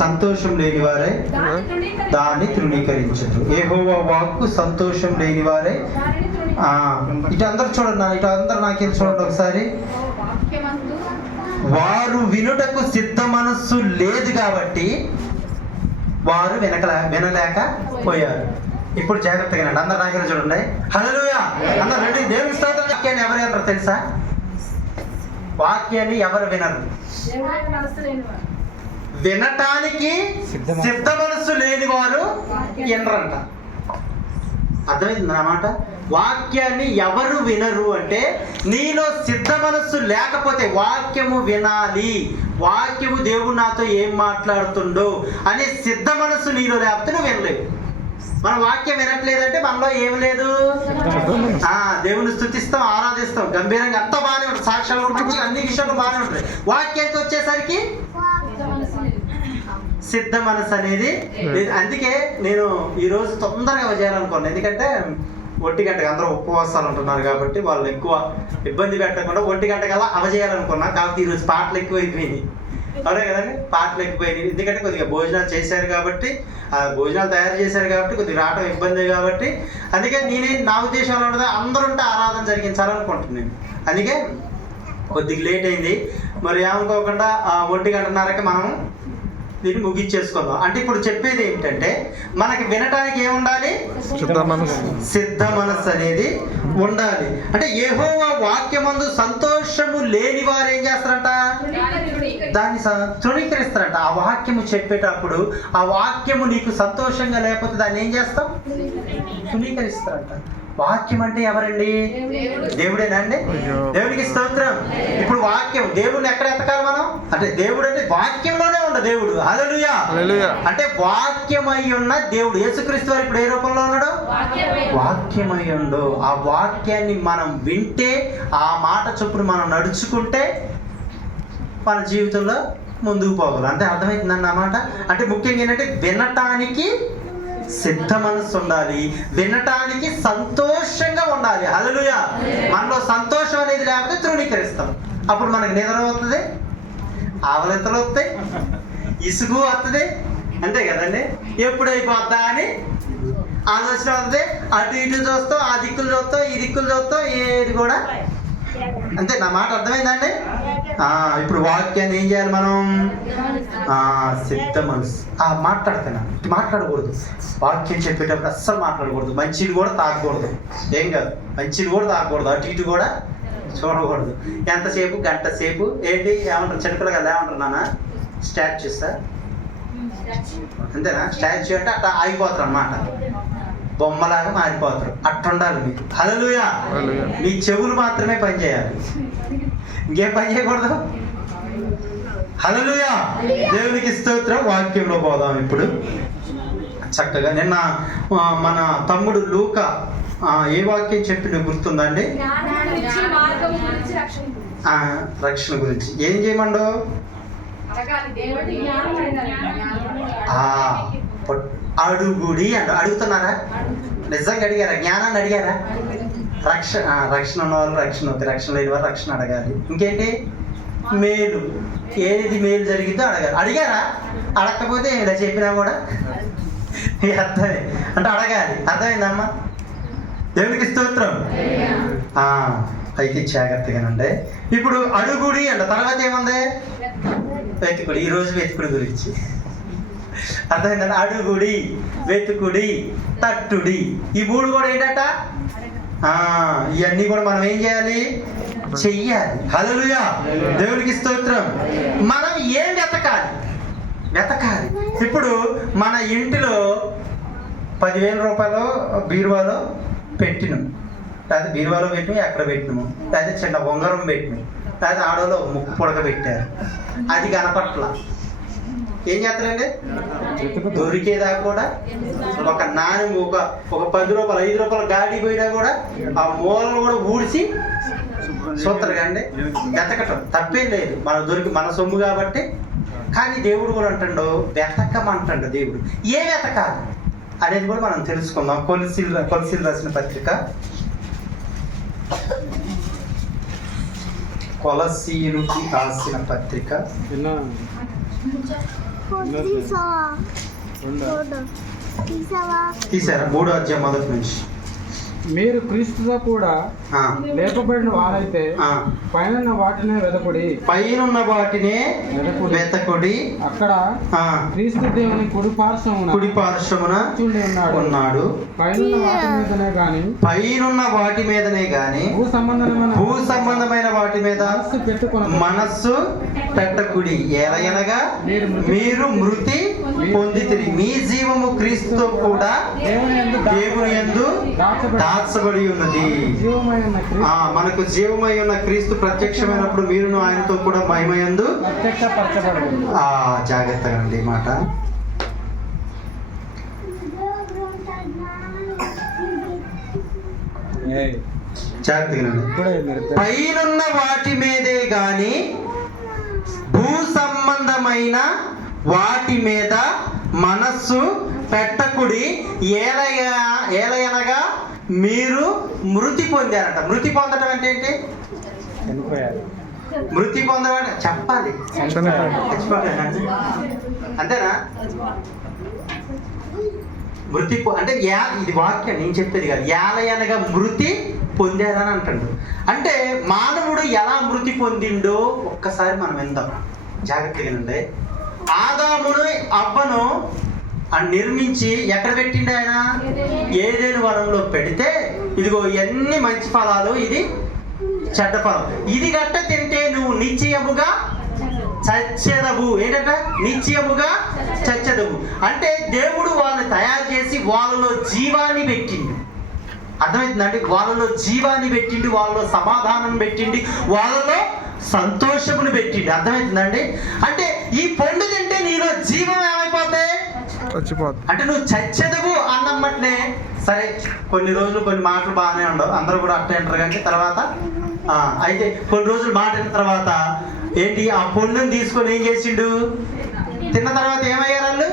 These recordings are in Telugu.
సంతోషం లేని వారే దాన్ని తృణీకరించరు. యెహోవా వాక్కు సంతోషం లేని వారే ఇటు అందరు చూడండి, ఇటు అందరు నాకేం చూడండి ఒకసారి. వారు వినుటకు సిద్ధ మనస్సు లేదు కాబట్టి వారు వినలేకపోయారు. ఇప్పుడు జాగ్రత్తగా అందరు నాకేం చూడండి. హల్లెలూయా అందరు రండి. దేవుని స్తోత్రం. వాక్యాన్ని ఎవరు వినరు తెలుసా? వాక్యాన్ని ఎవరు వినరు? వినటానికి సిద్ధ మనస్సు లేని వారు వినరంట. అర్థమైంది అన్నమాట. వాక్యాన్ని ఎవరు వినరు అంటే నీలో సిద్ధ మనస్సు లేకపోతే, వాక్యము వినాలి, వాక్యము దేవుడు నాతో ఏం మాట్లాడుతుండో అనే సిద్ధ మనస్సు నీలో లేకపోతే నువ్వు వినలేవు. మన వాక్యం వినట్లేదంటే మనలో ఏం లేదు. దేవుని స్తుతిస్తాం, ఆరాధిస్తాం, గంభీరంగా అంతా బాగానే ఉంటుంది, సాక్ష్యాలు మంచిగా అన్ని విషయాలు బాగానే ఉంటాయి. వాక్యానికి వచ్చేసరికి సిద్ధ మనసు అనేది. అందుకే నేను ఈరోజు తొందరగా చేయాలనుకోండి, ఎందుకంటే 1 గంటకి అందరూ ఉపవాసాలు ఉంటున్నారు కాబట్టి వాళ్ళు ఎక్కువ ఇబ్బంది పెట్టకుండా 1 గంటకల్లా అవజేయాలనుకున్నా. కాబట్టి ఈరోజు పాటలు ఎక్కువైపోయినాయి. అవునే కదండి, పాటలు ఎక్కువైనాయి. ఎందుకంటే కొద్దిగా భోజనాలు చేశారు కాబట్టి, భోజనాలు తయారు చేశారు కాబట్టి కొద్దిగా రావడం ఇబ్బంది కాబట్టి, అందుకే నా ఉద్దేశంలో ఉండదు అందరుంటే ఆరాధన జరిగించాలనుకుంటున్నాను. అందుకే కొద్దిగా లేట్ అయింది. మరి ఏమనుకోకుండా 1:30కి మనం దీన్ని ముగించేసుకుందాం. అంటే ఇప్పుడు చెప్పేది ఏంటంటే మనకి వినటానికి ఏముండాలి? సిద్ధ మనస్సు అనేది ఉండాలి. అంటే యెహోవా వాక్యమందు సంతోషము లేని వారు ఏం చేస్తారంట? దాన్ని తృణీకరిస్తారంట. ఆ వాక్యము చెప్పేటప్పుడు ఆ వాక్యము నీకు సంతోషంగా లేకపోతే దాన్ని ఏం చేస్తాం? తృణీకరిస్తారంట. వాక్యం అంటే ఎవరండి? దేవుడేనండి. దేవుడికి స్తోత్రం. ఇప్పుడు వాక్యం దేవుడిని ఎక్కడ ఎత్తకాలి మనం? అంటే దేవుడు అంటే వాక్యంలోనే ఉన్న దేవుడు. హల్లెలూయా. అంటే వాక్యమై ఉన్న దేవుడు యేసుక్రీస్తు వారు ఇప్పుడు ఏ రూపంలో ఉన్నాడు? వాక్యమై ఉండు. ఆ వాక్యాన్ని మనం వింటే, ఆ మాట చొప్పున మనం నడుచుకుంటే మన జీవితంలో ముందుకు పోగలం. అంటే అర్థమవుతుందండి అన్నమాట. అంటే ముఖ్యంగా ఏంటంటే వినటానికి సిద్ధ మనస్సు ఉండాలి, వినటానికి సంతోషంగా ఉండాలి. హల్లెలూయా. మనలో సంతోషం అనేది లేకపోతే తృణీకరిస్తాం. అప్పుడు మనకు నిద్ర వస్తుంది, ఆవలింతలు వస్తాయి, ఇసుగు వస్తుంది, అంతే కదండి. ఎప్పుడు అయిపోద్దా అని ఆలోచన వస్తుంది. అటు ఇటు చూస్తాం, ఆ దిక్కులు చూస్తాం, ఈ దిక్కులు చూస్తాం, ఏది కూడా అంతే. నా మాట అర్థమైందండి. ఇప్పుడు వాక్యాన్ని ఏం చేయాలి మనం? సిద్ధ మనసు. మాట్లాడకూడదు. వాక్యం చెప్పేటప్పుడు అస్సలు మాట్లాడకూడదు. మంచిది కూడా తాగకూడదు. ఏం కాదు, మంచిది కూడా తాగకూడదు. అటు ఇటు కూడా చూడకూడదు. ఎంతసేపు? గంట సేపు. ఏంటి ఏమంటారు చిన్నపిల్ల కదా, ఏమంటారు నాన్న? స్టాచ్యూ సార్, అంతేనా? స్టాచ్యూ అంటే అట్లా ఆగిపోతారు అన్నమాట, బొమ్మలాగా మారిపోతారు. అట్టుండాలి మీకు. హల్లెలూయా. మీ చెవులు మాత్రమే పనిచేయాలి, ఇంకేం పని చేయకూడదు. హల్లెలూయా. దేవునికి స్తోత్రం. వాక్యంలో పోదాం ఇప్పుడు చక్కగా. నిన్న మన తమ్ముడు లూకా ఏ వాక్యం చెప్పిండు గుర్తుందండి? రక్షణ గురించి. ఏం చేయమండో? అడుగుడి అంట. అడుగుతున్నారా? నిజంగా అడిగారా? జ్ఞానాన్ని అడిగారా? రక్షణ ఉన్నవాళ్ళు రక్షణ అవుతాయి, రక్షణ లేని వారు రక్షణ అడగాలి. ఇంకేంటి? మేలు, ఏది మేలు జరిగిందో అడగాలి. అడిగారా? అడగకపోతే ఇలా చెప్పినా కూడా అర్థమే. అంటే అడగాలి. అర్థమైందమ్మా? దేవునికి స్తోత్రం. అయితే జాగ్రత్తగానండి. ఇప్పుడు అడుగుడి అంట. తర్వాత ఏముంది? వెతుకుడి. ఈరోజు వెతుకుడి గురించి అర్థమైందండి. అడుగుడి, వెతుకుడి, తట్టుడి. ఈ 3 కూడా ఏంటట? ఇవన్నీ కూడా మనం ఏం చేయాలి? చెయ్యాలి. హల్లెలూయా. దేవునికి స్తోత్రం. మనం ఏం వెతకాలి? ఇప్పుడు మన ఇంటిలో 10,000 రూపాయలు బీరువాలో పెట్టినాం, లేదా బీరువాలో పెట్టినాము, ఎక్కడ పెట్టినాము, లేదా చిన్న ఉంగరం పెట్టినాము, లేదా ఆడలో ముక్కు పుడక పెట్టారు, అది కనపట్ల. ఏం చేస్తారండి? దొరికేదా కూడా ఒక నాణ్యం, ఒక 10 రూపాయలు 5 రూపాయలు గాడి పోయినా కూడా ఆ మూలను కూడా ఊడ్చి చూస్తారు కండి. వెతకటం తప్పేం లేదు, మన సొమ్ము కాబట్టి. కానీ దేవుడు కూడా అంటాడు వెతకమంటాడు. దేవుడు ఏ వెతకాలి అనేది కూడా మనం తెలుసుకుందాం. కొలసీలు రాసిన పత్రిక, కొలసీలుకి రాసిన పత్రిక తీసారా 3వ అధ్యాయం మొదటి నుంచి. మీరు క్రీస్తుతో కూడా ఆ, లేపబడిన వారైతే ఆ, పైన వాటినే వెదకుడి. పైనున్న వాటినే వెతకుడి. అక్కడ ఆ, క్రీస్తు దేవుని కుడి పార్శ్వమున కుడి పార్శ్వమున కూర్చుండి ఉన్నాడు. పైనున్న వాటి మీదనే గాని పైనున్న వాటి మీదనే గాని భూ సంబంధమైన వాటి మీద మనస్సు పెట్టకుడి. ఎలయనగా మీరు మృతి పొందితిరి, మీ జీవము క్రీస్తుతో కూడా దేవుని యందు దాచబడి ఉన్నది. మనకు జీవమై ఉన్న క్రీస్తు ప్రత్యక్షమైనప్పుడు మీరును ఆయనతో కూడా మహిమయందు జాగ్రత్తగా అండి ఈ మాట. పైనున్న వాటి మీదే గాని భూ సంబంధమైన వాటి మీద మనస్సు పెట్టకుడి. ఏలయనగా మీరు మృతి పొందారట. మృతి పొందడం అంటే ఏంటి? మృతి పొందడం చెప్పాలి, అంతేనా? మృతి అంటే ఇది వాక్యం, నేను చెప్పేది కాదు. ఏలయనగా మృతి పొందారని అంటాడు. అంటే మానవుడు ఎలా మృతి పొందిండో ఒక్కసారి మనం విందాం జాగ్రత్తగానండి. ఆదామును అవ్వను నిర్మించి ఎక్కడ పెట్టిండు ఆయన? ఏదైనా వనంలో పెడితే ఇదిగో ఇవన్నీ మంచి ఫలాలు, ఇది చెడ్డ ఫలం, ఇది గట్ట తింటే నువ్వు నిశ్చయముగా చచ్చెదవు. ఏంటంట? నిశ్చయముగా చచ్చెదవు. అంటే దేవుడు వాళ్ళని తయారు చేసి వాళ్ళలో జీవాన్ని పెట్టిండు. అర్థమవుతుందండి? వాళ్ళలో జీవాన్ని పెట్టిండు, వాళ్ళలో సమాధానం పెట్టిండి, వాళ్ళలో సంతోషమును పెట్టిండు. అర్థమవుతుందండి? అంటే ఈ పండు తింటే నీలో జీవం ఏమైపోతే అంటే నువ్వు చచ్చెదవు అన్నమ్మట్లే. సరే, కొన్ని రోజులు కొన్ని మాటలు బాగానే ఉండవు, అందరూ కూడా అట్లా అంటారు. కానీ తర్వాత అయితే కొన్ని రోజులు మాట్లాడిన తర్వాత ఏంటి? ఆ పండుని తీసుకొని ఏం చేసిండు? తిన్న తర్వాత ఏమయ్యారు వాళ్ళు?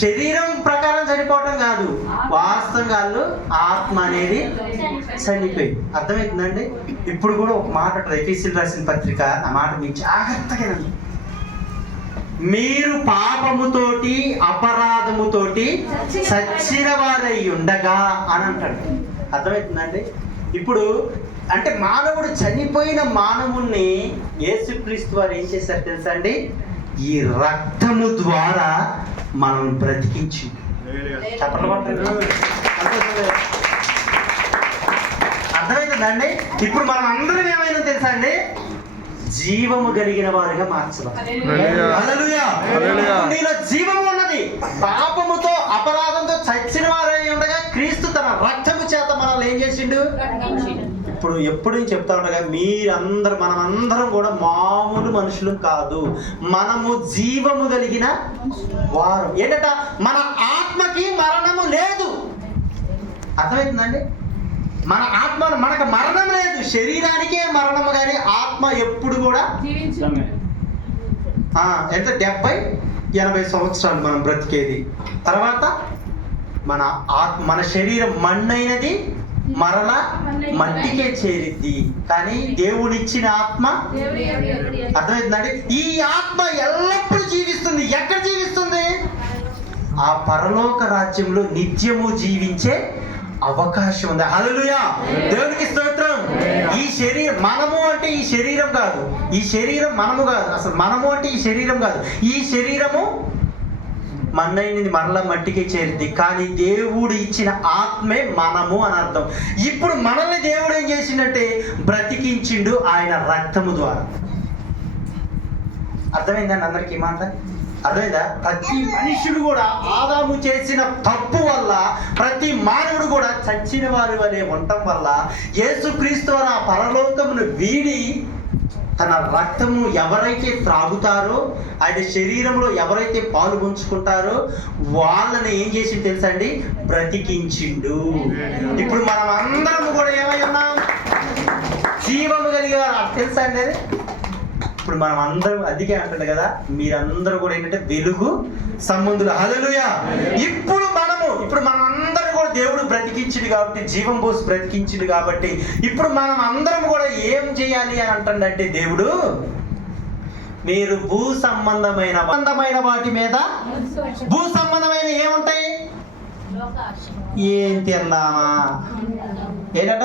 శరీరం ప్రకారం చనిపోవటం కాదు, వాస్తవంగా వాళ్ళు ఆత్మ అనేది చనిపోయింది. అర్థమవుతుందండి? ఇప్పుడు కూడా ఒక మాట ఉంటుంది, ఎఫెసీయులకు రాసిన పత్రిక, ఆ మాట మీకు జాగ్రత్తగా మీరు పాపముతోటి అపరాధముతోటి చచ్చిన వారై ఉండగా అని అంటాడు. అర్థమవుతుందండి? ఇప్పుడు అంటే మానవుడు చనిపోయిన మానవుణ్ణి యేసుక్రీస్తు వారు ఏం చేశారు తెలుసా అండి? ఈ రక్తము ద్వారా మనం బ్రతికించి అర్థమవుతుందండి? ఇప్పుడు మనం అందరం ఏమైనా తెలుసా అండి? జీవము కలిగిన వారిగా మార్చబడాలి. హల్లెలూయా. నీలో జీవము ఉన్నది. పాపముతో అపరాధంతో చచ్చిన వారై ఉండగా క్రీస్తు తన రక్తము చేత మనల్ని ఏం చేసిండు? ఇప్పుడు ఎప్పుడు చెప్తా ఉండగా మీరందరూ, మనమందరం కూడా మామూలు మనుషులు కాదు, మనము జీవము కలిగిన వారు. ఏంటంట? మన ఆత్మకి మరణము లేదు. అర్థమవుతుందండి? మన ఆత్మ, మనకు మరణం లేదు, శరీరానికే మరణము, కానీ ఆత్మ ఎప్పుడు కూడా ఎంత 70-80 సంవత్సరాలు మనం బ్రతికేది. తర్వాత మన ఆత్మ, మన శరీరం మಣ್ಣైనది, మరణ మట్టికే చేరిద్ది. కానీ దేవుడిచ్చిన ఆత్మ, అర్థమవుతుందండి? ఈ ఆత్మ ఎల్లప్పుడూ జీవిస్తుంది. ఎక్కడ జీవిస్తుంది? ఆ పరలోక రాజ్యంలో నిత్యము జీవించే అవకాశం ఉంది. హల్లెలూయా. దేవునికి స్తోత్రం. ఈ శరీరం, మనము అంటే ఈ శరీరం కాదు, ఈ శరీరం మనము కాదు, అసలు మనము అంటే ఈ శరీరం కాదు. ఈ శరీరము మన్నైనది, మరల మట్టికి చేరింది. కానీ దేవుడు ఇచ్చిన ఆత్మే మనము అని అర్థం. ఇప్పుడు మనల్ని దేవుడు ఏం చేసిందంటే బ్రతికించిండు ఆయన రక్తము ద్వారా. అర్థమైందండి అందరికీ మాట? అర్థమైందా? ప్రతి మనుషుడు కూడా ఆదాము చేసిన తప్పు వల్ల, ప్రతి మానవుడు కూడా చచ్చిన వారి వలె ఉండటం వల్ల యేసుక్రీస్తు వారు ఆ పరలోకమును వీడి తన రక్తము ఎవరైతే త్రాగుతారో, ఆయన శరీరంలో ఎవరైతే పాలు పంచుకుంటారో వాళ్ళని ఏం చేసి తెలుసా అండి? బ్రతికించిండు. ఇప్పుడు మనం అందరం కూడా ఏమై ఉన్నాం? జీవము కలిగి తెలుసా అండి? ఇప్పుడు మనం అందరం అందుకే అంటాడు కదా, మీరందరూ కూడా ఏంటంటే వెలుగు సంబంధులు. హల్లెలూయా. ఇప్పుడు మనం అందరం కూడా దేవుడు బ్రతికించిండు కాబట్టి, జీవం పోసి బ్రతికించిండు కాబట్టి, ఇప్పుడు మనం అందరం కూడా ఏం చేయాలి అని అంటాడంటే దేవుడు మీరు భూ సంబంధమైన వాటి మీద, భూ సంబంధమైన ఏముంటాయి? ఏం తిందామా, ఏంటట,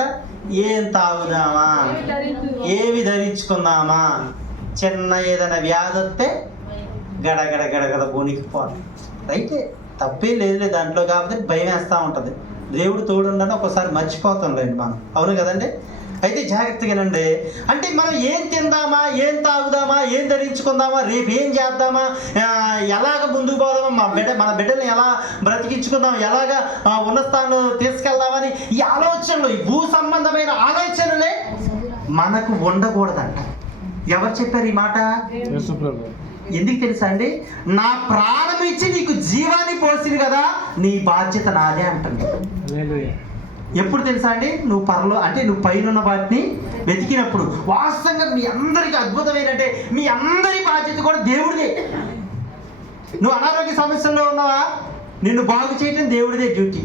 ఏం తాగుదామా, ఏవి ధరించుకుందామా, చిన్న ఏదైనా వ్యాధి వస్తే గడగడ గడగడ బొనికిపోవాలి. అయితే తప్పేం లేదు దాంట్లో, కాకపోతే భయం వేస్తూ ఉంటుంది. దేవుడు తోడుండని ఒకసారి మర్చిపోతాం లేండి మనం, అవును కదండి. అయితే జాగ్రత్తగానండి. అంటే మనం ఏం తిందామా, ఏం తాగుదామా, ఏం ధరించుకుందామా, రేపు ఏం చేద్దామా, ఎలాగ ముందుకు పోదామా, మన బిడ్డల్ని ఎలా బ్రతికించుకుందాం, ఎలాగ ఉన్న స్థానంలో తీసుకెళ్దామని ఈ ఆలోచనలు, ఈ భూ సంబంధమైన ఆలోచనలే మనకు ఉండకూడదంట. ఎవరు చెప్పారు ఈ మాట? ఎందుకు తెలుసా అండి? నా ప్రాణం ఇచ్చి నీకు జీవాన్ని పోసింది కదా, నీ బాధ్యత నాదే అంటుంది. ఎప్పుడు తెలుసా అండి? నువ్వు పైన వాటిని వెతికినప్పుడు వాస్తవంగా మీ అందరికీ అద్భుతమైనట్టే, మీ అందరి బాధ్యత కూడా దేవుడిదే. నువ్వు అనారోగ్య సమస్యల్లో ఉన్నావా, నిన్ను బాగు చేయటం దేవుడిదే డ్యూటీ.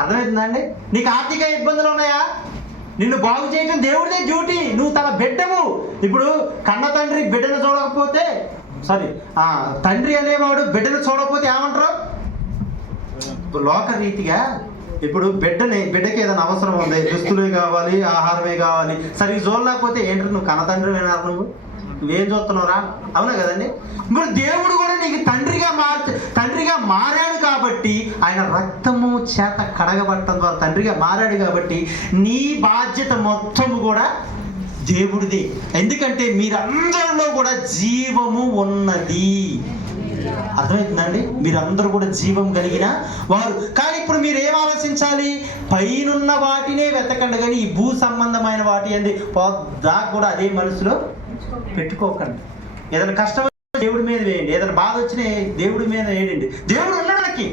అర్థమవుతుందా అండి? నీకు ఆర్థిక ఇబ్బందులు ఉన్నాయా, నిన్ను బాగు చేయటం దేవుడిదే డ్యూటీ. నువ్వు తన బిడ్డవు. ఇప్పుడు కన్న తండ్రి బిడ్డను చూడకపోతే, తండ్రి అనేవాడు బిడ్డను చూడకపోతే ఏమంటారు? లోక రీతిగా ఇప్పుడు బిడ్డకి ఏదైనా అవసరం ఉంది, దుస్తులే కావాలి, ఆహారమే కావాలి, సరిగ్గా చూడలేకపోతే ఏంటంటే నువ్వు కన్న తండ్రి వినారు, నువ్వేం చూస్తున్నావురా? అవునా కదండి. మరి దేవుడు కూడా నీకు తండ్రిగా మారాడు కాబట్టి, ఆయన రక్తము చేత కడగబట్టడం ద్వారా తండ్రిగా మారాడు కాబట్టి నీ బాధ్యత మొత్తము కూడా దేవుడిది. ఎందుకంటే మీరందరిలో కూడా జీవము ఉన్నది. అర్థమవుతుందండి? మీరందరూ కూడా జీవం కలిగిన వారు. కానీ ఇప్పుడు మీరు ఏం ఆలోచించాలి? పైనున్న వాటినే వెతకండి, కానీ ఈ భూ సంబంధమైన వాటి అంది దాకా కూడా అదే మనసులో పెట్టుకోకండి. ఏదైనా కష్టం దేవుడి మీద వేయండి, ఏదైనా బాధ వచ్చినా దేవుడి మీద వేయండి. దేవుడు ఉండడానికి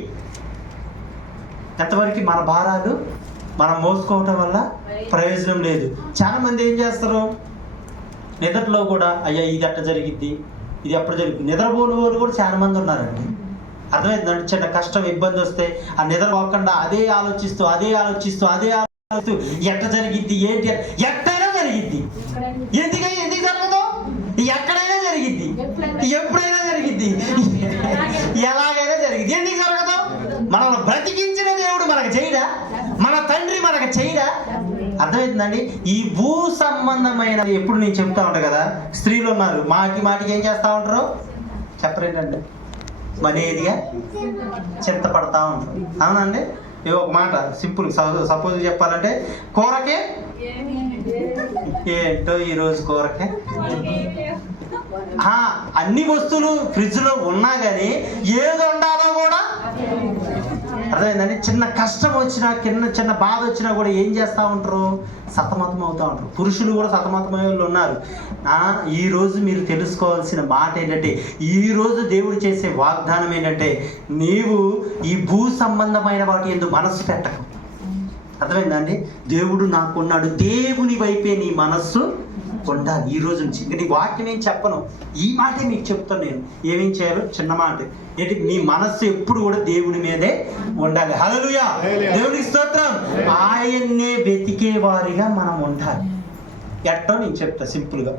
ఎంతవరకు మన భారాలు మనం మోసుకోవటం వల్ల ప్రయోజనం లేదు. చాలా మంది ఏం చేస్తారు, నిద్రలో కూడా అయ్యా ఇది అట్ట జరిగిద్ది, ఇది అప్పుడు జరిగింది, నిద్రపోని వాళ్ళు కూడా చాలా మంది ఉన్నారండి. అర్థమైందండి? చిన్న కష్టం ఇబ్బంది వస్తే ఆ నిద్ర పోకుండా అదే ఆలోచిస్తూ ఎట్ట జరిగిద్ది, ఏంటి, ఎట్టైనా జరిగిద్ది. ఎందుకు జరగదు? ఎక్కడైనా జరిగిద్ది, ఎప్పుడైనా జరిగిద్ది, ఎలాగైనా జరిగిద్ది. ఎందుకు జరగదు? మనల్ని బ్రతికించిన దేవుడు మనకు చేయడా? మన తండ్రి మనకు చేయడా? అర్థమవుతుందండి? ఈ భూ సంబంధమైన ఎప్పుడు నేను చెప్తా ఉంటాను కదా, స్త్రీలు ఉన్నారు మాటికి ఏం చేస్తూ ఉంటారు చెప్పరేంటండి, మనేదిగా చింతపడతా ఉంటారు. అవునండి? ఒక మాట సింపుల్ సపోజ్ చెప్పాలంటే, కూరకే ఏంటో ఈరోజు కూరకే అన్ని వస్తువులు ఫ్రిడ్జ్లో ఉన్నా కానీ ఏది ఉండాలో కూడా అర్థమైందండి. చిన్న కష్టం వచ్చినా, చిన్న బాధ వచ్చినా కూడా ఏం చేస్తూ ఉంటారు? సతమతం అవుతూ ఉంటారు. పురుషులు కూడా సతమతమయ్యే వాళ్ళు ఉన్నారు. ఈరోజు మీరు తెలుసుకోవాల్సిన మాట ఏంటంటే, ఈరోజు దేవుడు చేసే వాగ్దానం ఏంటంటే, నీవు ఈ భూ సంబంధమైన వాటి యందు మనస్సు పెట్టకు. అర్థమైందండి? దేవుడు నాకున్నాడు, దేవుని వైపే నీ మనస్సు ఉండాలి. ఈ రోజు నుంచి నీ వాక్యం ఏం చెప్పను, ఈ మాటే మీకు చెప్తాను నేను. ఏమేం చేయాలో చిన్న మాట ఏంటి, నీ మనస్సు ఎప్పుడు కూడా దేవుని మీదే ఉండాలి. హల్లెలూయా, దేవునికి స్తోత్రం. ఆయన్నే వెతికే వారిగా మనం ఉండాలి. ఎట్టో నేను చెప్తా సింపుల్గా.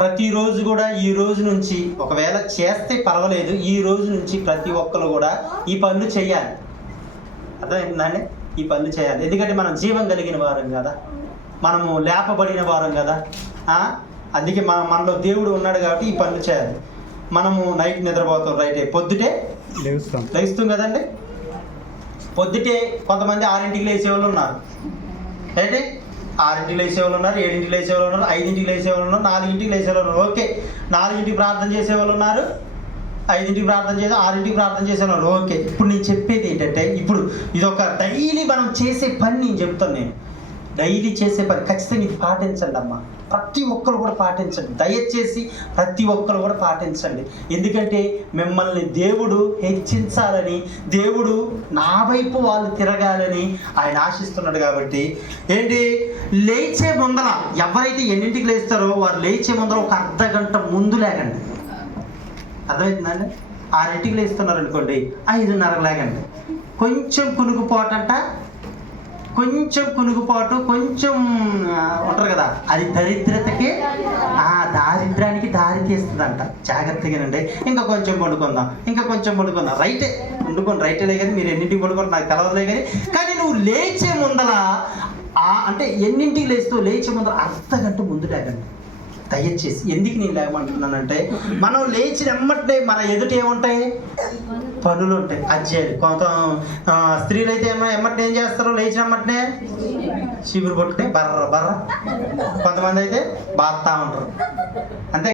ప్రతిరోజు కూడా ఈ రోజు నుంచి, ఒకవేళ చేస్తే పర్వాలేదు, ఈ రోజు నుంచి ప్రతి ఒక్కరు కూడా ఈ పనులు చేయాలి. అర్థమైందండి? ఈ పనులు చేయాలి. ఎందుకంటే మనం జీవం కలిగిన వారం కదా, మనము లేపబడిన వారం కదా. అందుకే మనలో దేవుడు ఉన్నాడు కాబట్టి ఈ పనులు చేయాలి. మనము నైట్ నిద్రపోతాం, రైటే, పొద్దుటే లేస్తాం కదండి. పొద్దుటే కొంతమంది 6ంటికి లేచేవాళ్ళు ఉన్నారు, రైటే, 6ంటికి లేచేవాళ్ళు ఉన్నారు, 7ంటికి లేచేవాళ్ళు ఉన్నారు, 5ంటికి లేచేవాళ్ళు ఉన్నారు, 4ంటికి లేచేవాళ్ళు ఉన్నారు. ఓకే, 4ంటికి ప్రార్థన చేసేవాళ్ళు ఉన్నారు, 5ంటికి ప్రార్థన చేసి 6ంటికి ప్రార్థన చేసేవాళ్ళు. ఓకే, ఇప్పుడు నేను చెప్పేది ఏంటంటే, ఇప్పుడు ఇదొక డైలీ మనం చేసే పని నేను చెప్తాను. నేను డైలీ చేసే పని ఖచ్చితంగా ఇది పాటించండి అమ్మా. ప్రతి ఒక్కరు కూడా పాటించండి, దయచేసి ప్రతి ఒక్కరు కూడా పాటించండి. ఎందుకంటే మిమ్మల్ని దేవుడు హెచ్చించాలని, దేవుడు నా వైపు వాళ్ళు తిరగాలని ఆయన ఆశిస్తున్నాడు. కాబట్టి ఏంటి, లేచే ముందర ఎవరైతే ఎన్నింటికి లేస్తారో వారు లేచే ముందర ఒక అర్ధగంట ముందు లేకండి. అర్థమవుతుందండి? 6ంటికి లేస్తున్నారు అనుకోండి, 5:30 లేకండి. కొంచెం కునుకుపోటంట, కొంచెం ఉంటారు కదా, అది దరిద్రతకే తీస్తుందంట. జాగ్రత్తగానండి, ఇంకా కొంచెం పండుకుందాం, ఇంకా కొంచెం పండుకుందాం. రైటే రైటేలే కానీ మీరు ఎన్నింటికి పండుకుంటారు నాకు తెలవదులే కానీ నువ్వు లేచే ముందల అంటే ఎన్నింటికి లేస్తావు, లేచే ముందర అర్ధగంట ముందు లేకండి దయచేసి. ఎందుకు నేను లేవమంటున్నానంటే మనం లేచిన ఎమ్మటే మన ఎదుట ఏముంటాయి, పనులు ఉంటాయి, అది చేయాలి. కొంత స్త్రీలు అయితే ఎమ్మటే ఏం చేస్తారు, లేచిన ఎమ్మటనే చీపురు పట్టుకుని బర్ర కొంతమంది అయితే బాత్తా ఉంటారు అంతే.